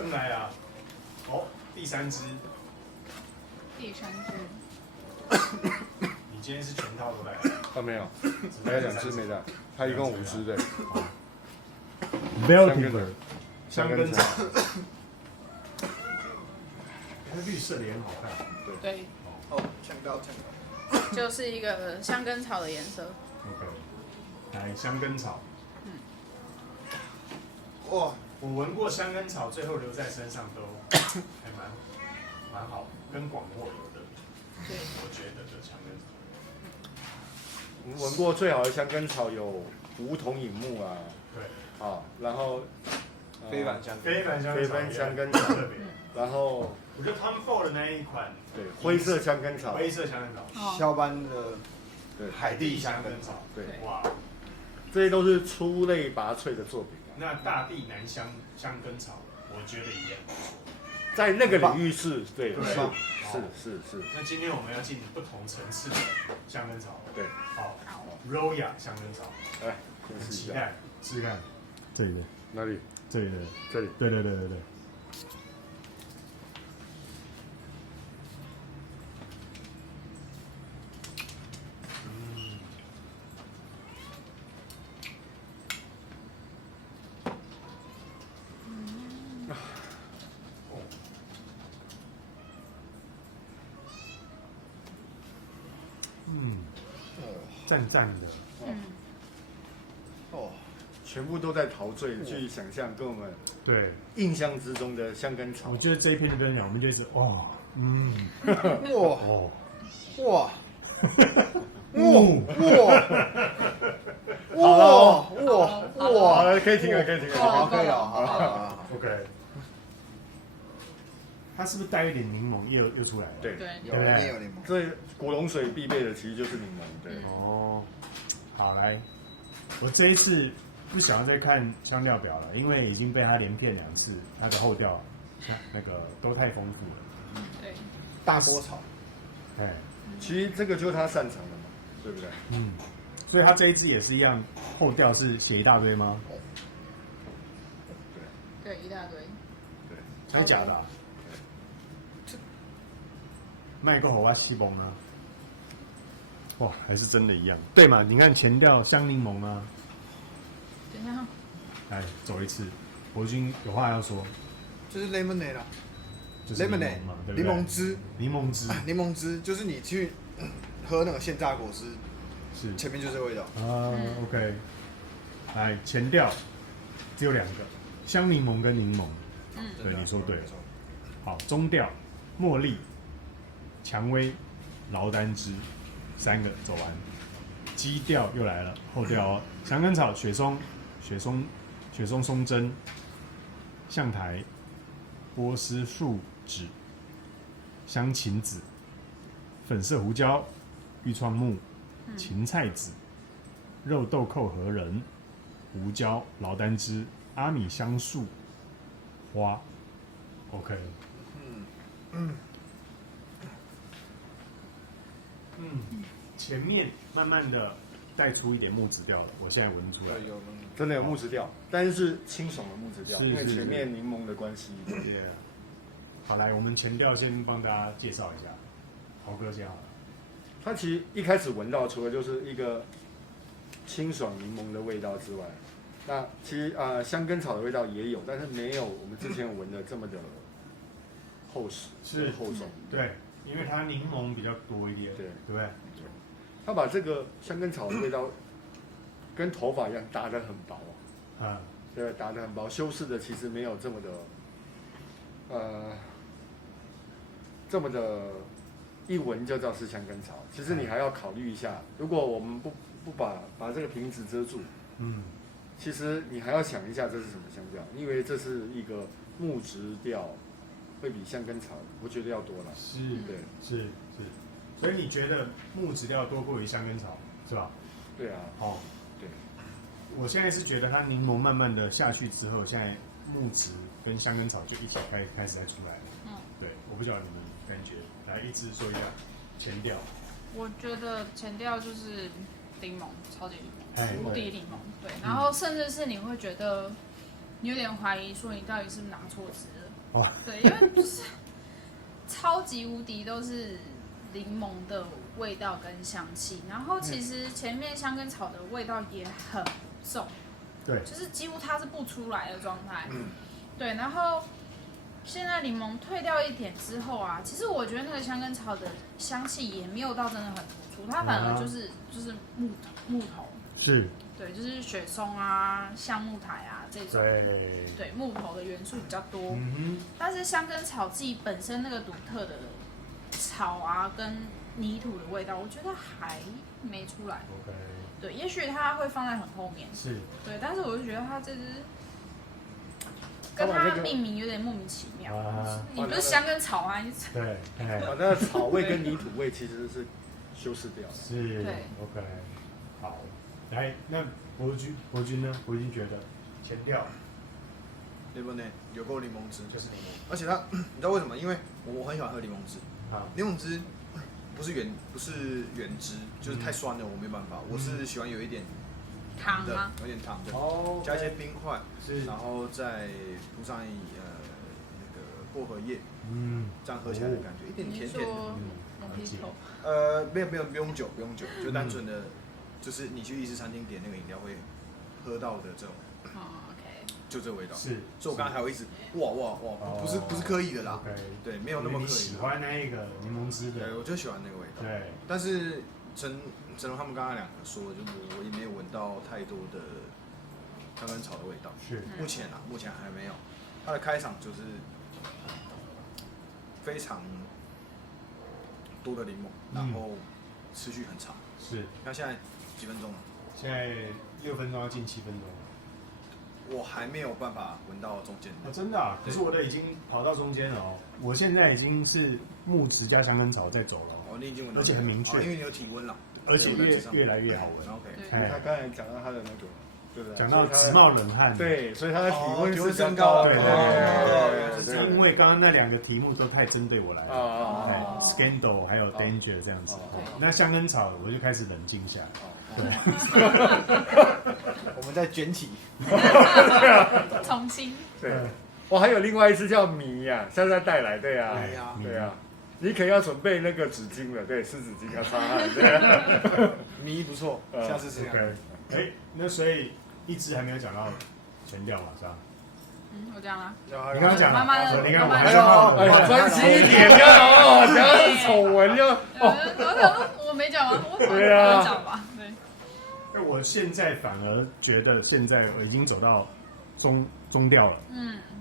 更来啊！哦，第3支，第3支，你今天是全套都来了？啊，没有，还有2支没带，他一共5支的。Belgian 香根草，它绿色的也很好看。对，哦，香膏。就是一个香根草的颜色。OK， 来香根草。哇，我闻过香根草，最后留在身上都还蛮好，跟广藿有的。对，我觉得的香根草。我们闻过最好的香根草有梧桐影木啊，对，啊，然后非凡香非凡香根草，非凡香根草特别。然后我觉得 Tom Ford 的那一款，对灰色香根草，灰色香根草，肖班的对海地香根草，对，哇，这些都是出类拔萃的作品啊。那大地南香根草，我觉得也很不错。在那个领域是对，对是。那今天我们要进不同层次的香根草，对，好 ，Roya 香根草，来，很期待，试试看。这里的，哪里？这里的，这里。对。淡淡的，哦，全部都在陶醉，去想象跟我们对，印象之中的香根草我。觉得这一篇的分享，我们就是哇，哇哦，哇好了，可以停了，可以停好，了。可以了，好。 OK，它是不是带一点柠檬又出来了？对，有柠檬。这古龙水必备的其实就是柠檬，对。哦，好来，我这一次不想要再看香料表了，因为已经被它连骗2次，它的后调那个都太丰富了。对，大锅炒，哎，其实这个就是他擅长的嘛，对不对？所以它这一支也是一样，后调是写一大堆吗？对，一大堆。真假的、啊？卖个火花西蒙啊！哇，还是真的一样，对嘛？你看前调香柠檬啊，等一下，来走一次，我已经有话要说，就是 lemonade 啦就是柠檬，lemonade 嘛，对不对？柠檬汁，柠檬汁就是你去喝那个现榨果汁，是前面就是这个味道。啊，OK，来前调只有2个，香柠檬跟柠檬，对，你说对。好，中调茉莉、蔷薇、劳丹枝3个走完，基调又来了，后调哦，香根草、雪松、松针、象台、波斯树脂、香芹子、粉色胡椒、玉创木、芹菜籽、肉豆蔻核仁、胡椒、劳丹枝、阿米香树花。OK，前面慢慢的带出一点木质调了，我现在闻出来。有真的有木质调，但是清爽的木质调，是因为前面柠檬的关系。好，来，我们前调先帮大家介绍一下，豪哥先好了。它其实一开始闻到，除了就是一个清爽柠檬的味道之外，那其实香根草的味道也有，但是没有我们之前闻的这么的厚实，是厚重。对，因为它柠檬比较多一点，对对不对？它把这个香根草的味道跟头发一样打得很薄啊，对，打得很薄，修饰的其实没有这么的，这么的，一闻就知道是香根草。其实你还要考虑一下，如果我们不把这个瓶子遮住，其实你还要想一下这是什么香调，因为这是一个木质调，会比香根草我觉得要多了。是，对，是。所以你觉得木质调多过于香根草，是吧？对啊。哦，对。我现在是觉得它柠檬慢慢的下去之后，现在木质跟香根草就一起开始在出来了。对，我不晓得你们感觉，来一直说一下前调。我觉得前调就是柠檬，超级柠檬，哎无敌柠檬，对。然后甚至是你会觉得你有点怀疑说你到底是不是拿错支了。哦，对，因为就是超级无敌都是柠檬的味道跟香气，然后其实前面香根草的味道也很重，对，就是几乎它是不出来的状态。对，然后现在柠檬退掉一点之后啊，其实我觉得那个香根草的香气也没有到真的很突出，它反而就是木头，是，对，就是雪松啊、橡木苔啊这种，对，木头的元素比较多。但是香根草自己本身那个独特的草啊跟泥土的味道，我觉得还没出来。OK， 对，也许它会放在很后面。是，对，但是我就觉得它这只跟它命名有点莫名其妙。你不是香根草吗？对，把那个草味跟泥土味其实是修饰掉了。是，对 ，OK， 好，来，那伯君呢？伯君觉得前调lemonade 有够柠檬汁，就是柠檬，而且它，你知道为什么？因为我很喜欢喝柠檬汁，柠檬汁不是原汁，就是太酸了，我没办法。我是喜欢有一点糖吗？有点糖的，哦，加一些冰块，是，然后再铺上那个薄荷叶，这样喝起来的感觉一点甜甜的。没有不用酒，就单纯的，就是你去意式餐厅点那个饮料会喝到的这种。就这味道，是，所以我刚才还有一直哇，不是刻意的啦，对，没有那么刻意。喜欢那一个柠檬汁的，对，我就喜欢那个味道。对，但是陈龙他们刚刚两个说，就是我也没有闻到太多的香根草的味道，是，目前还没有。它的开场就是非常多的柠檬，然后持续很长。是，那现在几分钟了？现在6分钟要进7分钟。我还没有办法闻到中间的，真的啊！可是我的已经跑到中间了哦。我现在已经是木质加香根草在走了。哦，你已经闻到，而且很明确，因为你有体温了，而且越来越好闻。OK， 他刚才讲到他的那个，对不对？讲到直冒冷汗，对，所以他的体温是升高了。对，因为刚刚那2个题目都太针对我来了。Scandal 还有 Danger 这样子。那香根草我就开始冷静下来。我们再卷起，重新。对，我还有另外一只叫米呀，下次再带来，对啊，对啊，你可能要准备那个纸巾了，对，湿纸巾要擦汗，对。米不错，下次试试看。哎，那所以一直还没有讲到前调嘛，是吧？我讲了。你刚刚讲了，你看我还要专心一点，不要讲到是丑闻就。我没讲完，我没讲吧。我现在反而觉得现在我已经走到中调了。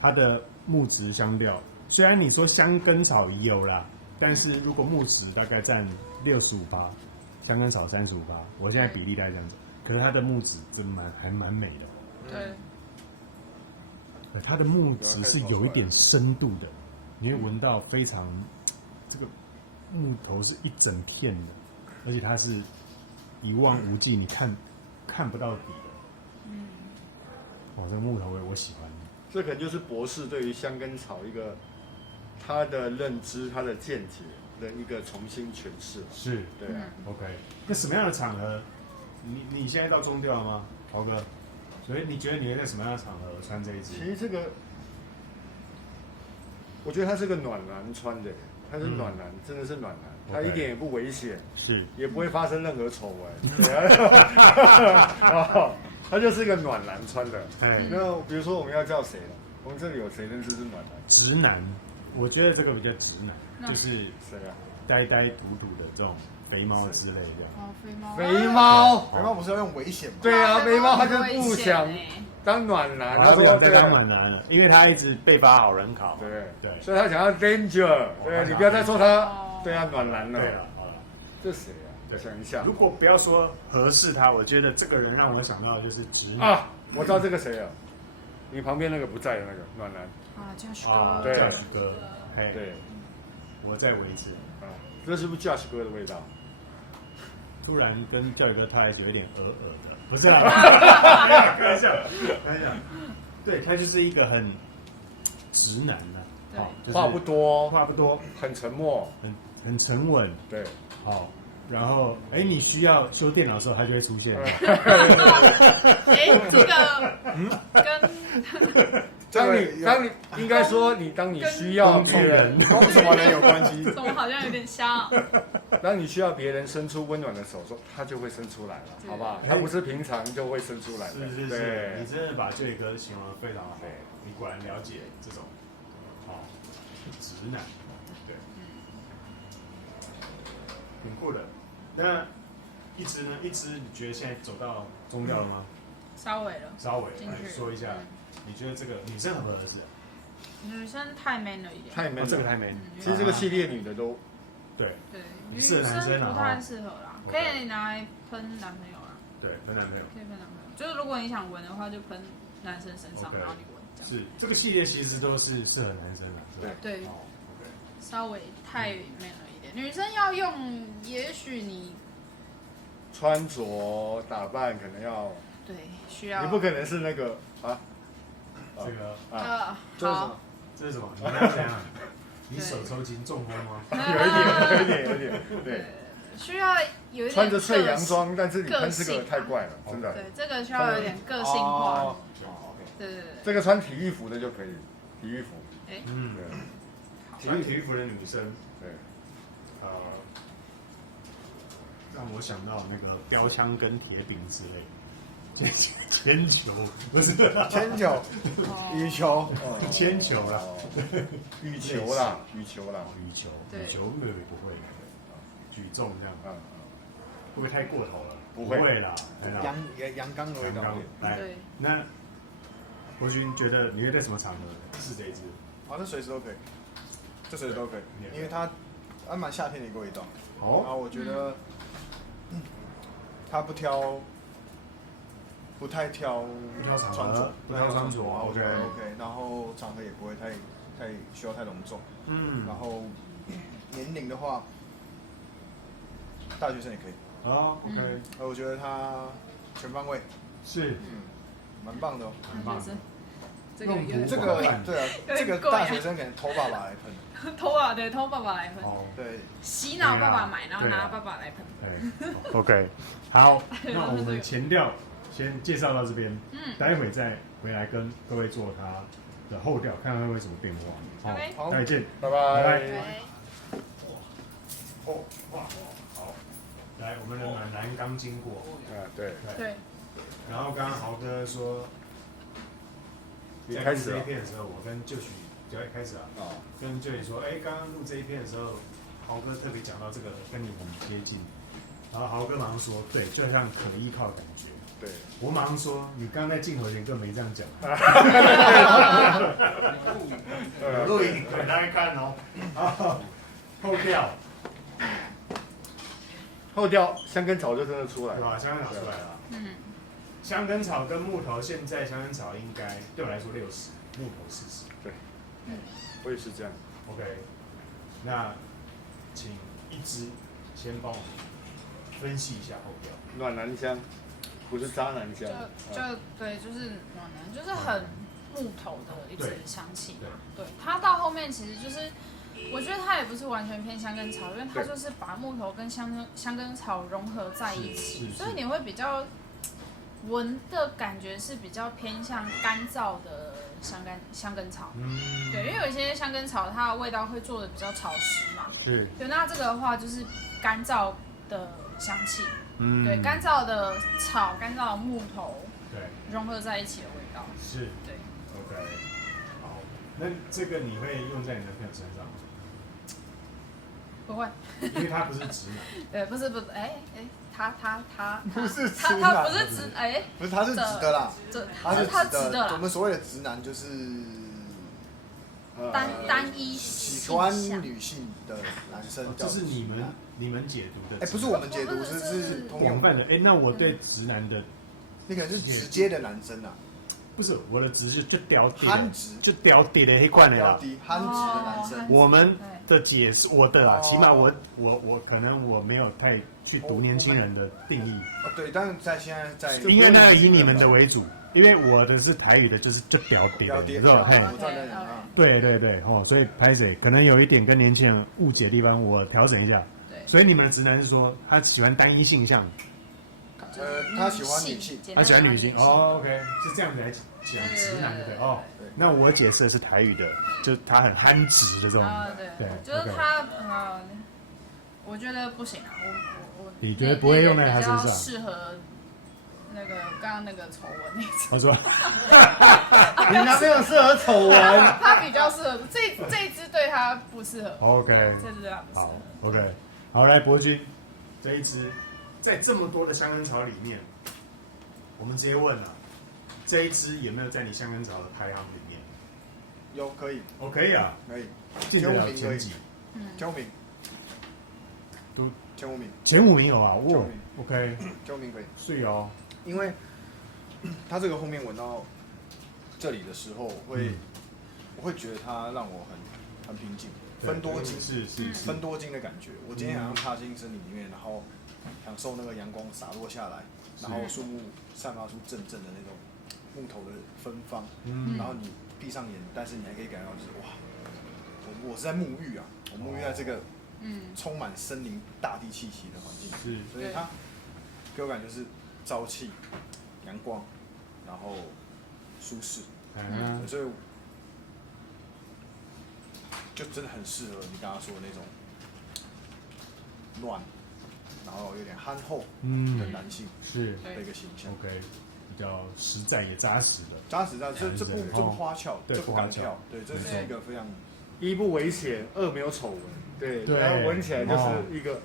它的木质香调，虽然你说香根草也有啦，但是如果木质大概占65%，香根草35%，我现在比例大概这样子。可是它的木质真还蛮美的。对。它的木质是有一点深度的，你会闻到非常这个木头是一整片的，而且它是一望无际，你看不到底的。哇，这个木头味我喜欢。这可能就是博士对于香根草一个他的认知、他的见解的一个重新诠释。是，对啊。OK， 那什么样的场合？你现在到中调了吗，豪哥？所以你觉得你会在什么样的场合穿这一支？其实这个，我觉得它是个暖男穿的，它是暖男，真的是暖男，它一点也不危险，是，也不会发生任何丑闻。它就是一个暖男穿的。那比如说我们要叫谁了？我们这里有谁认识是暖男？直男，我觉得这个比较直男，就是谁啊？呆呆土土的这种肥猫之类的。哦，肥猫。肥猫不是要用危险吗？对啊，肥猫他就不想当暖男，他不想再当暖男了，因为他一直被发好人考。对，所以他想要 danger。对，你不要再说他对啊暖男了。对了，好了，这谁啊？我想一下，如果不要说合适他，我觉得这个人让我想到的就是直男啊。我知道这个谁了，你旁边那个不在的那个暖男啊，Josh 哥。对，Josh 哥，对，我在维持啊，这是不是 Josh 哥的味道？突然跟 Josh 哥他还是有点的，不是啊？开玩笑，对他就是一个很直男的，对，话不多，话不多，很沉默，很沉稳，对，好，然后你需要修电脑的时候，它就会出现。这个当你应该说当你需要别人跟什么人有关系？怎么好像有点像？当你需要别人伸出温暖的手，它就会伸出来了，好不好？它不是平常就会伸出来的。是，你真的把Joy哥形容得非常好，你果然了解这种直男，对，挺酷的。那一只呢？一只你觉得现在走到中调了吗？稍微了，稍微来说一下，你觉得这个女生合不合适？女生太 man 了一点，太 man，这个太 man。其实这个系列女的都对，女生不太适合啦，可以拿来喷男朋友啦。对，喷男朋友。可以喷男朋友，就是如果你想闻的话，就喷男生身上，然后你闻。是这个系列其实都是适合男生的，对，稍微太 man 了一点。女生要用，也许你穿着打扮可能要需要。你不可能是那个这个好，这是什么？你要这样？你手抽筋中风吗？有一点，对。需要有一点穿着翠洋装，但是你喷这个太怪了，真的。对，这个需要有点个性化。对，这个穿体育服的就可以，体育服。穿体育服的女生，对，让我想到那个标枪跟铁饼之类，铅球不是铅球、羽球、铅球啦，羽球啦，羽球妹妹不会，举重这样，会不会太过头了？不会啦，阳刚的味道。来，那国军觉得你会在什么场合试这一支？这随时都可以，这随时都可以，因为它蛮夏天的一个味道。然后我觉得，它不太挑穿着，不挑穿着啊 ，OK， 然后场合也不会太需要太隆重，然后年龄的话，大学生也可以。OK，我觉得它全方位，是，蛮棒的哦，蛮棒的。这个对啊，这个大学生可能偷爸爸来喷，偷爸爸来喷，对，洗脑爸爸买，然后拿爸爸来喷。OK， 好，那我们前调先介绍到这边，待会再回来跟各位做它的后调，看看会有什么变化。好，再见，拜拜。哇，好，来，我们的暖男刚经过，对，然后刚刚豪哥说。在录这一片的时候，我跟就许就一开始跟就许说，刚刚录这一片的时候，豪哥特别讲到这个跟你很接近，然后豪哥马上说，对，就像可依靠的感觉。对，我马上说，你刚刚在镜头前根本没这样讲。有录影，给大家看哦。后调香根草就真的出来了，对吧？香根草出来了。香根草跟木头，现在香根草应该对我来说60，木头40。对，我也是这样。OK， 那请一支先帮我们分析一下后调。暖男香，不是渣男香。对，就是暖男，就是很木头的一支香气嘛。对，它到后面其实就是，我觉得它也不是完全偏香根草，因为它就是把木头跟香根草融合在一起，所以你会比较。闻的感觉是比较偏向干燥的香根草，对，因为有一些香根草它的味道会做的比较潮湿嘛，对，那这个的话就是干燥的香气，对，干燥的草、干燥的木头，对，融合在一起的味道，对 ，OK， 好，那这个你会用在你的朋友身上吗？不会，因为他不是直男，对，不是，他不是直男，他不是直，不是，他是直的啦，他是直的啦。我们所谓的直男就是单一喜欢女性的男生，这是你们解读的，不是我们解读，是广泛的。那我对直男的，你可能是直接的男生啊，不是我的直是就屌屌，憨直就屌屌的那块的啦，憨直的男生。我们的解释，我的啦，起码我可能我没有太去读年轻人的定义。对，但是现在因为那个以你们的为主，因为我的是台语的，就是就屌屌，你知道嘿？对，所以拍谁可能有一点跟年轻人误解的地方，我调整一下。所以你们的直男是说他喜欢单一性向，他喜欢女性，他喜欢女性。哦 ，OK， 是这样子来讲直男对哦。那我解释的是台语的，就是他很憨直的这种。对，就是他我觉得不行啊，我你觉得不会用在他身上？比较适合那个刚刚那个丑闻那次。他说，你男朋友适合丑闻，他比较适合这一支对他不适合。OK， 这支对他不适合。好 ，OK， 好，来博君，这一支在这么多的香根草里面，我们直接问了，这一支有没有在你香根草的排行里面？有可以，可以啊，可以，进得了前几，前5名，都前5名，前5名有啊，哇 ，OK， 前5名可以，是哦，因为它这个后面闻到这里的时候，我会觉得它让我很平静，分多金是分多金的感觉。我今天好像踏进森林里面，然后享受那个阳光洒落下来，然后树木散发出阵阵的那种木头的芬芳，然后你闭上眼，但是你还可以感到就是哇，我是在沐浴啊，我沐浴在这个充满森林大地气息的环境，所以它给我感觉是朝气、阳光，然后舒适，所以就真的很适合你刚刚说的那种暖，然后有点憨厚的男性的一个形象。OK， 比较实在也扎实的。扎实，这不花俏，这不敢跳，对，这是一个非常一不危险，二没有丑闻，对，然后闻起来就是一个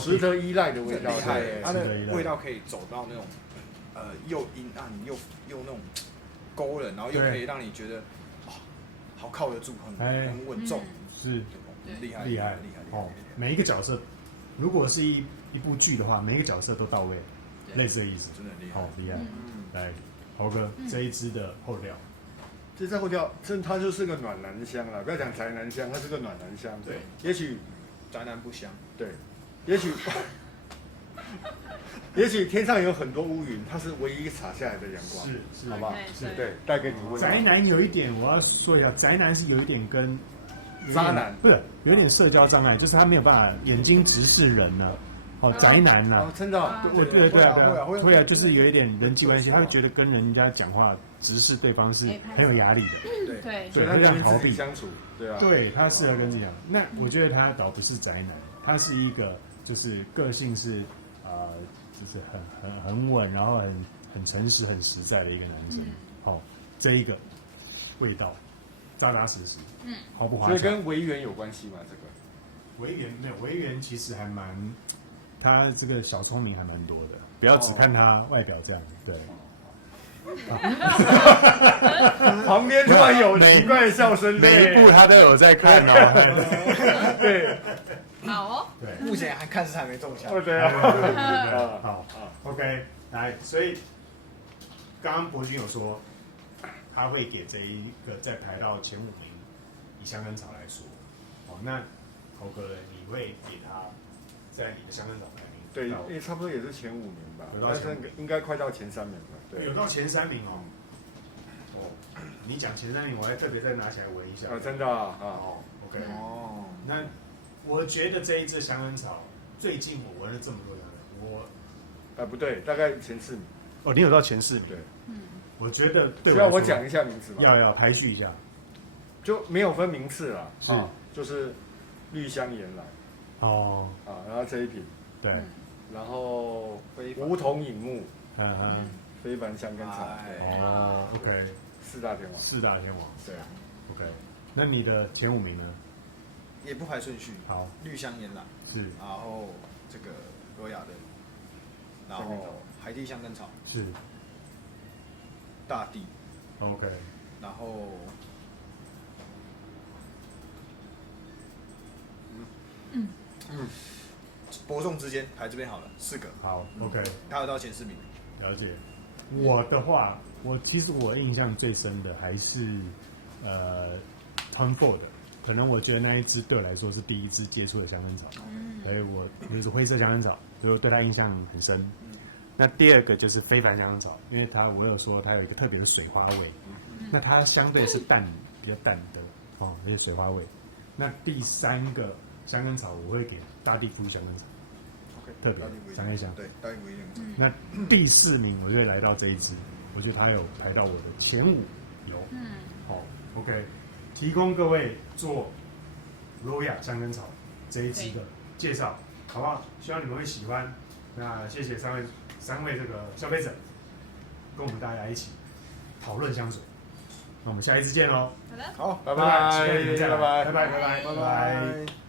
值得依赖的味道，厉害耶，它的味道可以走到那种又阴暗又那种勾人，然后又可以让你觉得好靠得住，很稳重，是厉害哦。每一个角色，如果是一部剧的话，每一个角色都到位，类似的意思，真的厉害，好厉害。来，豪哥这一支的后调，这支后调，它就是个暖男香啦，不要讲宅男香，它是个暖男香。对，也许宅男不香，对，也许天上有很多乌云，它是唯一洒下来的阳光，是，好不好？是，对，带给你温暖。宅男有一点，我要说一下，宅男是有一点跟渣男不是有点社交障碍，就是他没有办法眼睛直视人呢。宅男呢？真的，对啊，就是有一点人际关系，他会觉得跟人家讲话直视对方是很有压力的，对，所以他会让逃避相处，对啊，对他适合跟你讲。那我觉得他倒不是宅男，他是一个就是个性是就是很稳，然后很诚实、很实在的一个男生。这一个味道扎扎实实，毫不花俏。所以跟维园有关系吗？这个维园没有，维园其实还蛮，他这个小聪明还蛮多的，不要只看他外表这样，对。旁边突然有奇怪的笑声，每一部他都有在看哦。对，好哦。对，目前还看是还没中枪。对啊，好 ，OK， 来，所以刚刚博君有说，他会给这一个再排到前5名，以香根草来说，那豪哥呢？你会给他在你的香根草排名？对，差不多也是前5名吧，但是应该快到前3名了。对，有到前3名哦。你讲前3名，我还特别再拿起来闻一下。真的啊，OK，那我觉得这一支香根草，最近我闻了这么多香，不对，大概前4名。你有到前4名？对，我觉得需要我讲一下名字吗？要排序一下，就没有分名次啦，就是绿香岩兰，然后这一瓶，对，然后梧桐影木，非凡香根草，OK， 4大天王，对 ，OK， 那你的前5名呢？也不排顺序，好，绿香岩兰是，然后这个罗雅的，然后海地香根草是，大地 ，OK， 然后伯仲之间排这边好了，4个，好 ，OK， 他有到前4名，了解。我的话，其实我印象最深的还是Tom Ford 的，可能我觉得那一支对我来说是第一支接触的香根草，所以我就是灰色香根草，所以我对它印象很深。那第2个就是非凡香根草，因为我有说它有一个特别的水花味，那它相对是比较淡的而且水花味。那第3个香根草我会给大地夫香根草，特别香根香。对，大地夫一定。那第4名我就会来到这一支，我觉得它有排到我的前5有。好 ，OK， 提供各位做罗亚香根草这一支的介绍，好不好？希望你们会喜欢。那谢谢3位这个消费者，跟我们大家一起讨论香水。那我们下一次见喽。好的。好，拜拜拜，期待你们再来，拜拜，拜拜，拜拜，拜拜。